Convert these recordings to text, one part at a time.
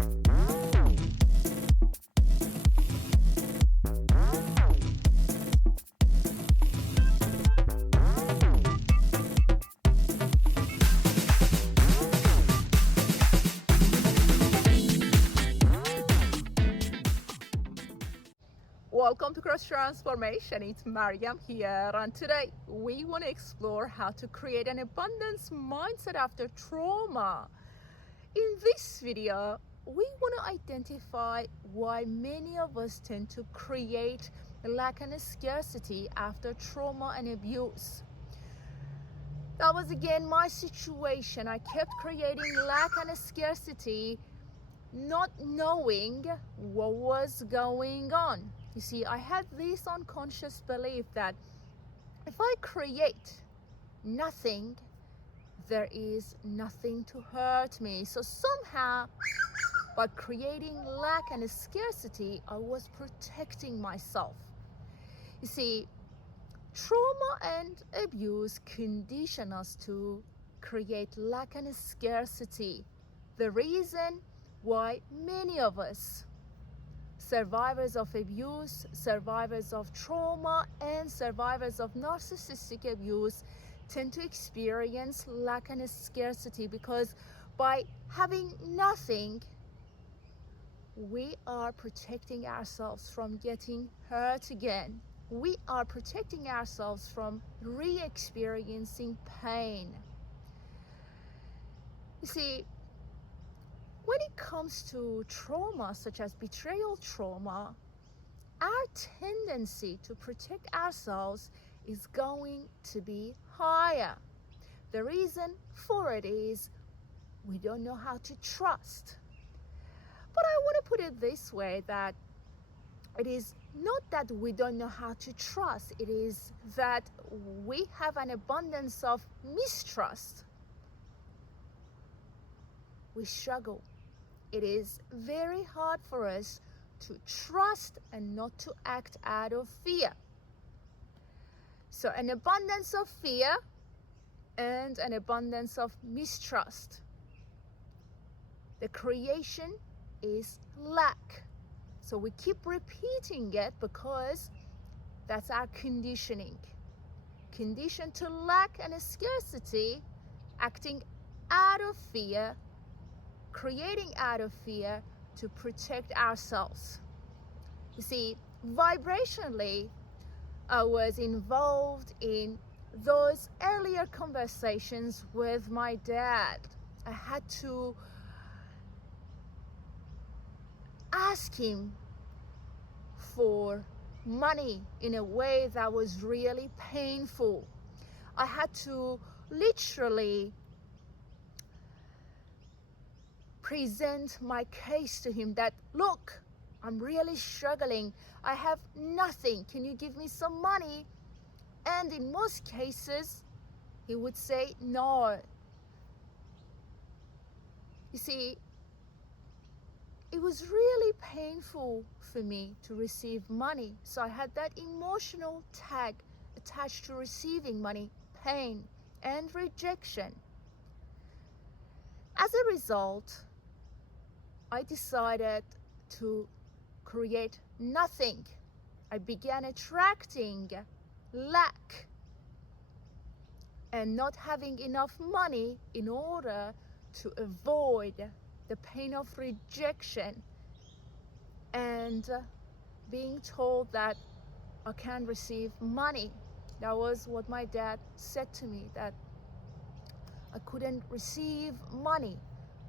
Welcome to Cross Transformation. It's Mariam here, and today we want to explore how to create an abundance mindset after trauma. In this video, we want to identify why many of us tend to create lack and scarcity after trauma and abuse. That was again my situation. I kept creating lack and scarcity, not knowing what was going on. You see, I had this unconscious belief that if I create nothing, there is nothing to hurt me. So somehow, by creating lack and scarcity, I was protecting myself. You see, trauma and abuse condition us to create lack and scarcity. The reason why many of us, survivors of abuse, survivors of trauma, and survivors of narcissistic abuse tend to experience lack and scarcity, because by having nothing, we are protecting ourselves from getting hurt again. We are protecting ourselves from re-experiencing pain. You see, when it comes to trauma, such as betrayal trauma, our tendency to protect ourselves is going to be higher. The reason for it is we don't know how to trust. But I want to put it this way, that it is not that we don't know how to trust, it is that we have an abundance of mistrust. We struggle. It is very hard for us to trust and not to act out of fear. So an abundance of fear and an abundance of mistrust. The creation is lack. So we keep repeating it because that's our conditioning. Conditioned to lack and scarcity, acting out of fear, creating out of fear to protect ourselves. You see, vibrationally, I was involved in those earlier conversations with my dad. I had to ask him for money in a way that was really painful. I had to literally present my case to him that, look, I'm really struggling. I have nothing. Can you give me some money? And in most cases, he would say no. You see, it was really painful for me to receive money. So I had that emotional tag attached to receiving money, pain and rejection. As a result, I decided to create nothing. I began attracting lack and not having enough money in order to avoid the pain of rejection and being told that I can't receive money. That was what my dad said to me, that I couldn't receive money.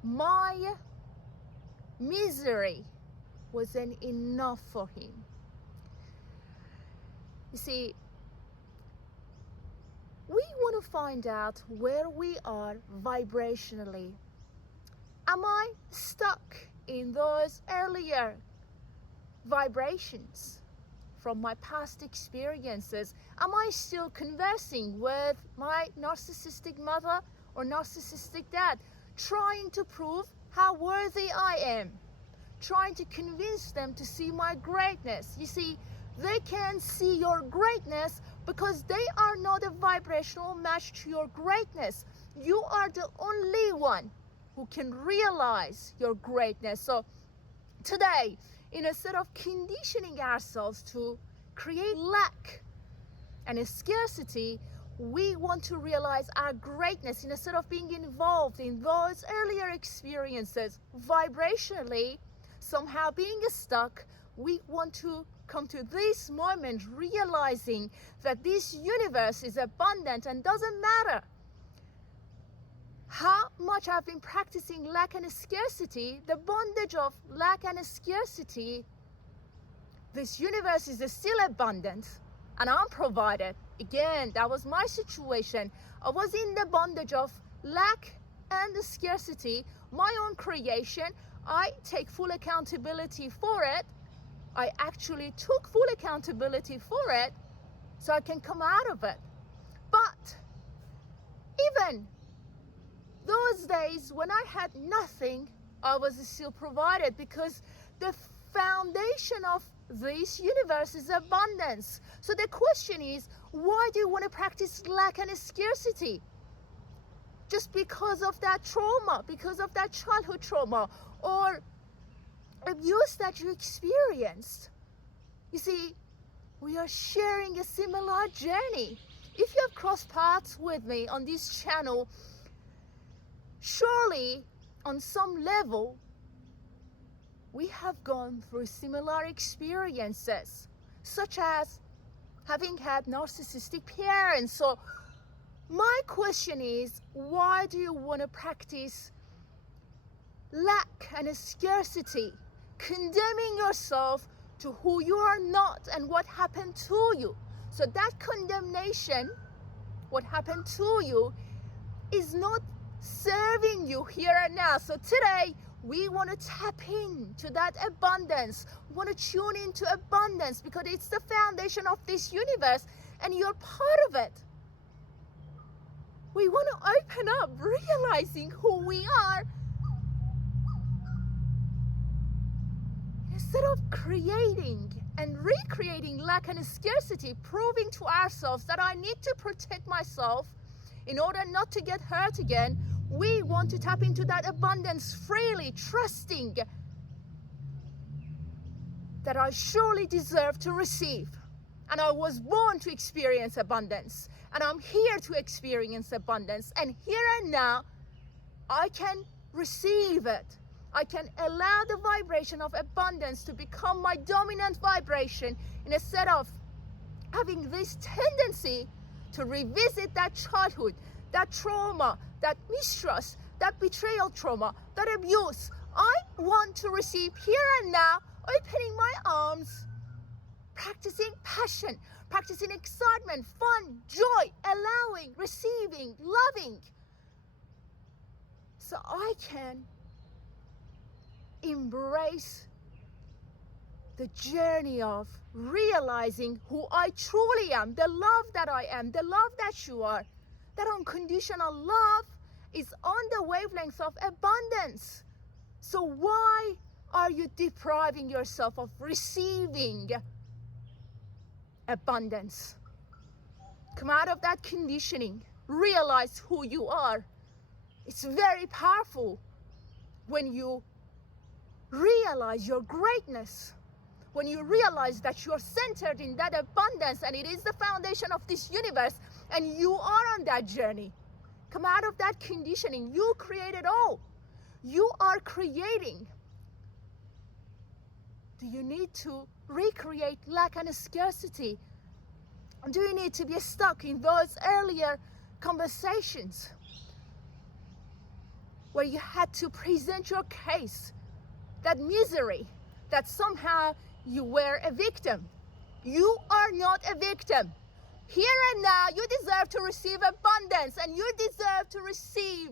My misery wasn't enough for him. You see, we want to find out where we are vibrationally. Am I stuck in those earlier vibrations from my past experiences? Am I still conversing with my narcissistic mother or narcissistic dad, trying to prove how worthy I am, trying to convince them to see my greatness? You see, they can't see your greatness because they are not a vibrational match to your greatness. You are the only one who can realize your greatness. So today, instead of conditioning ourselves to create lack and a scarcity, we want to realize our greatness. Instead of being involved in those earlier experiences, vibrationally, somehow being stuck, we want to come to this moment realizing that this universe is abundant, and doesn't matter how much I've been practicing lack and scarcity, the bondage of lack and scarcity, this universe is still abundant and I'm provided. Again, that was my situation. I was in the bondage of lack and scarcity, my own creation. I take full accountability for it. I actually took full accountability for it so I can come out of it. But even those days when I had nothing, I was still provided, because the foundation of this universe is abundance. So the question is, why do you want to practice lack and scarcity? Just because of that trauma, because of that childhood trauma or abuse that you experienced. You see, we are sharing a similar journey. If you have crossed paths with me on this channel, surely on some level we have gone through similar experiences, such as having had narcissistic parents. So my question is, why do you want to practice lack and scarcity, condemning yourself to who you are not and what happened to you? So that condemnation, what happened to you, is not serving you here and now. So today we want to tap into that abundance. We want to tune into abundance because it's the foundation of this universe and you're part of it. We want to open up, realizing who we are, instead of creating and recreating lack and scarcity, proving to ourselves that I need to protect myself in order not to get hurt again. We want to tap into that abundance freely, trusting that I surely deserve to receive. And I was born to experience abundance. And I'm here to experience abundance. And here and now, I can receive it. I can allow the vibration of abundance to become my dominant vibration, instead of having this tendency to revisit that childhood, that trauma, that mistrust, that betrayal trauma, that abuse. I want to receive here and now, opening my arms, practicing passion, practicing excitement, fun, joy, allowing, receiving, loving, so I can embrace the journey of realizing who I truly am, the love that I am, the love that you are. That unconditional love is on the wavelength of abundance. So why are you depriving yourself of receiving abundance? Come out of that conditioning. Realize who you are. It's very powerful when you realize your greatness, when you realize that you're centered in that abundance and it is the foundation of this universe and you are on that journey. Come out of that conditioning. You create it all. You are creating. Do you need to recreate lack and scarcity? Do you need to be stuck in those earlier conversations where you had to present your case, that misery, that somehow you were a victim? You are not a victim. Here and now, you deserve to receive abundance, and you deserve to receive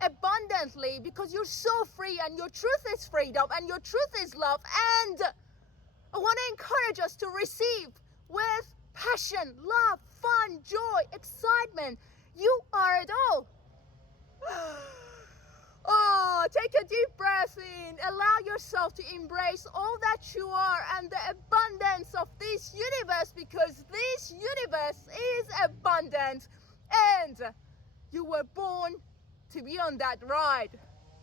abundantly because you're so free and your truth is freedom and your truth is love. And I want to encourage us to receive with passion, love, fun, joy, excitement. You are it all. Oh, take a deep breath in. Allow yourself to embrace all that you are and the abundance of this universe, because this universe is abundant and you were born to be on that ride.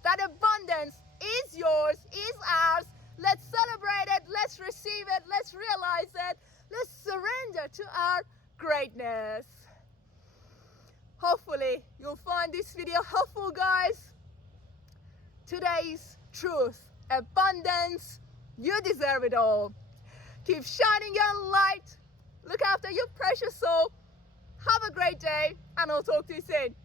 that abundance is yours, is ours. Let's celebrate it, let's receive it, let's realize it, let's surrender to our greatness. Hopefully you'll find this video helpful, guys. Today's truth, abundance, you deserve it all. Keep shining your light. Look after your precious soul. Have a great day, and I'll talk to you soon.